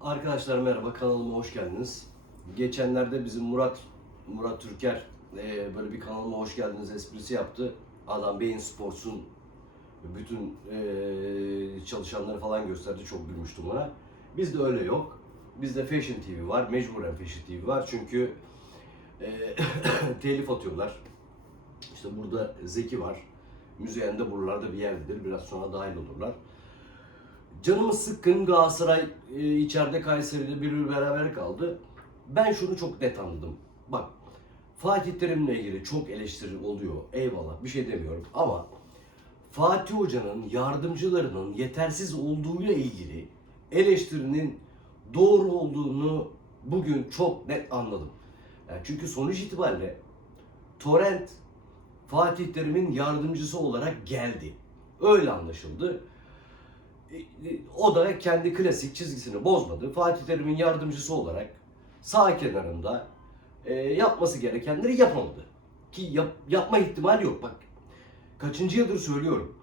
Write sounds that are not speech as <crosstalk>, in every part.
Arkadaşlar merhaba kanalıma hoş geldiniz. Geçenlerde bizim Murat Murat Türker e, böyle bir kanalıma hoş geldiniz esprisi yaptı. Adam Beyin Sports'un bütün e, çalışanları falan gösterdi. Çok gülmüştüm ona. Bizde öyle yok. Bizde Fashion TV var. Mecburen Fashion TV var. Çünkü e, <coughs> telif atıyorlar. İşte burada Zeki var. Müzeyyen de buralarda bir yerdedir. Biraz sonra dahil olurlar. Canımız sıkkın Galatasaray e, içeride Kayseri'de bir beraber kaldı. Ben şunu çok net anladım. Bak Fatih Terim'le ilgili çok eleştiri oluyor. Eyvallah bir şey demiyorum ama Fatih Hoca'nın yardımcılarının yetersiz olduğuyla ilgili eleştirinin doğru olduğunu bugün çok net anladım. Yani çünkü sonuç itibariyle Torrent Fatih Terim'in yardımcısı olarak geldi. Öyle anlaşıldı. O da kendi klasik çizgisini bozmadı. Fatih Terim'in yardımcısı olarak sağ kenarında e, yapması gerekenleri yapamadı. Ki yap- yapma ihtimali yok. Bak kaçıncı yıldır söylüyorum.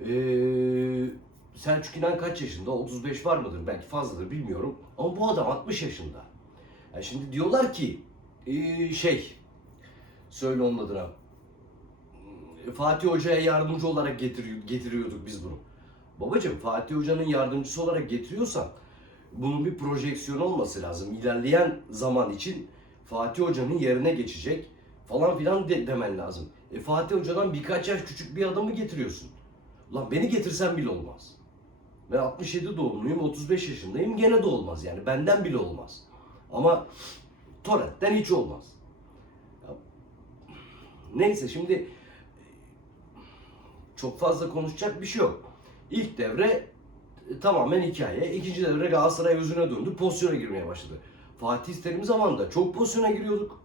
E, Selçuk İnan kaç yaşında? 35 var mıdır? Belki fazladır bilmiyorum. Ama bu adam 60 yaşında. Yani şimdi diyorlar ki e, şey söyle onun adına Fatih Hoca'ya yardımcı olarak getiriyor, getiriyorduk biz bunu. Babacım Fatih Hoca'nın yardımcısı olarak getiriyorsan bunun bir projeksiyon olması lazım. İlerleyen zaman için Fatih Hoca'nın yerine geçecek falan filan de, demen lazım. E Fatih Hoca'dan birkaç yaş küçük bir adamı getiriyorsun. Ulan beni getirsen bile olmaz. Ben 67 doğumluyum, 35 yaşındayım. Gene de olmaz yani. Benden bile olmaz. Ama Torrent'ten hiç olmaz. Neyse şimdi çok fazla konuşacak bir şey yok. İlk devre e, tamamen hikaye. İkinci devre Galatasaray yüzüne döndü. Pozisyona girmeye başladı. Fatih Terim zamanında çok pozisyona giriyorduk.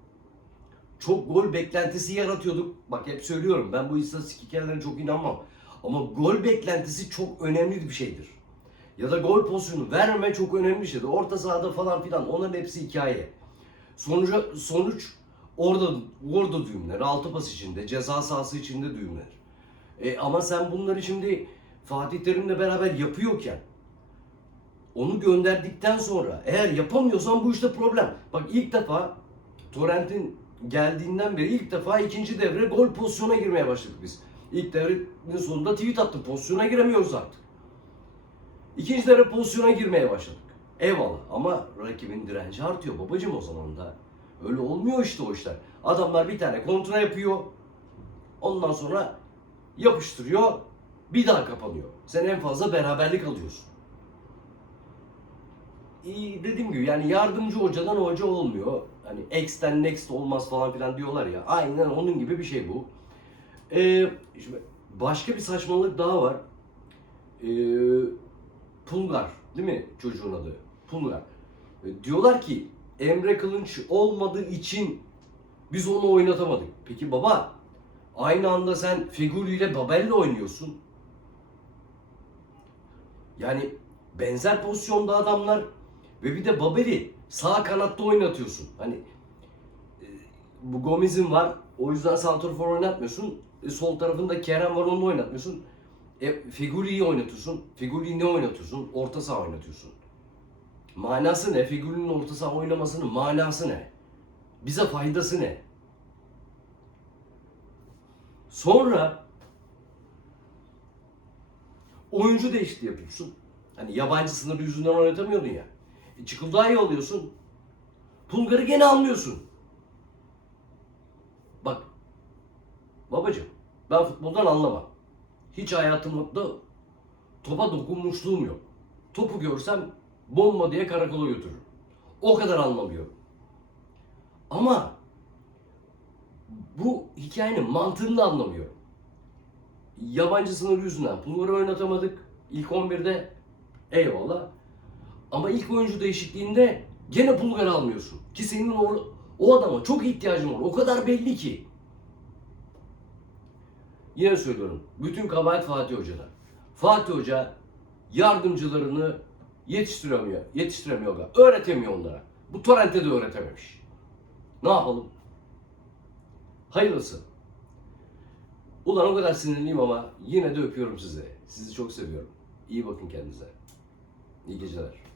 Çok gol beklentisi yaratıyorduk. Bak hep söylüyorum ben bu istatistik hikayelerine çok inanmam. Ama gol beklentisi çok önemli bir şeydir. Ya da gol pozisyonu vermeme çok önemli bir şeydir. Orta sahada falan filan onların hepsi hikaye. Sonuca, sonuç orada orada düğümler. Altı pas içinde, ceza sahası içinde düğümler. E, ama sen bunları şimdi Fatih Terim'le beraber yapıyorken onu gönderdikten sonra eğer yapamıyorsan bu işte problem. Bak ilk defa Torrent'in geldiğinden beri ilk defa ikinci devre gol pozisyona girmeye başladık biz. İlk devrenin sonunda tweet attım. Pozisyona giremiyoruz artık. İkinci devre pozisyona girmeye başladık. Eyvallah ama rakibin direnci artıyor babacım o zaman da. Öyle olmuyor işte o işler. Adamlar bir tane kontra yapıyor. Ondan sonra yapıştırıyor. Bir daha kapanıyor. Sen en fazla beraberlik alıyorsun. İyi dediğim gibi yani yardımcı hocadan hoca olmuyor. Hani X'ten next olmaz falan filan diyorlar ya. Aynen onun gibi bir şey bu. Ee, şimdi başka bir saçmalık daha var. Ee, Pulgar değil mi çocuğun adı? Pulgar. Ee, diyorlar ki Emre Kılınç olmadığı için biz onu oynatamadık. Peki baba aynı anda sen ile Babel'le oynuyorsun. Yani benzer pozisyonda adamlar ve bir de Babel'i sağ kanatta oynatıyorsun. Hani e, bu Gomez'in var. O yüzden santrafor oynatmıyorsun. E, sol tarafında Kerem var onu oynatmıyorsun. E, Figuli'yi oynatıyorsun. Figuli'yi ne oynatıyorsun? Orta saha oynatıyorsun. Manası ne? Figuli'nin orta saha oynamasının manası ne? Bize faydası ne? Sonra oyuncu değişikliği yapıyorsun. Hani yabancı sınırı yüzünden oynatamıyordun ya. E, Çıkıldağ'ı alıyorsun. Pulgar'ı gene almıyorsun. Bak. Babacım ben futboldan anlamam. Hiç hayatımda topa dokunmuşluğum yok. Topu görsem bomba diye karakola götürürüm. O kadar anlamıyorum. Ama bu hikayenin mantığını da anlamıyorum. Yabancı sınırı yüzünden Pulgar'ı oynatamadık. İlk 11'de eyvallah. Ama ilk oyuncu değişikliğinde gene Pulgar'ı almıyorsun. Ki senin o, o adama çok ihtiyacın var. O kadar belli ki. Yine söylüyorum. Bütün kabahat Fatih Hoca'da. Fatih Hoca yardımcılarını yetiştiremiyor. Yetiştiremiyor. Öğretemiyor onlara. Bu Torrent'te de öğretememiş. Ne yapalım? Hayırlısı. Ulan o kadar sinirliyim ama yine de öpüyorum sizi. Sizi çok seviyorum. İyi bakın kendinize. İyi geceler.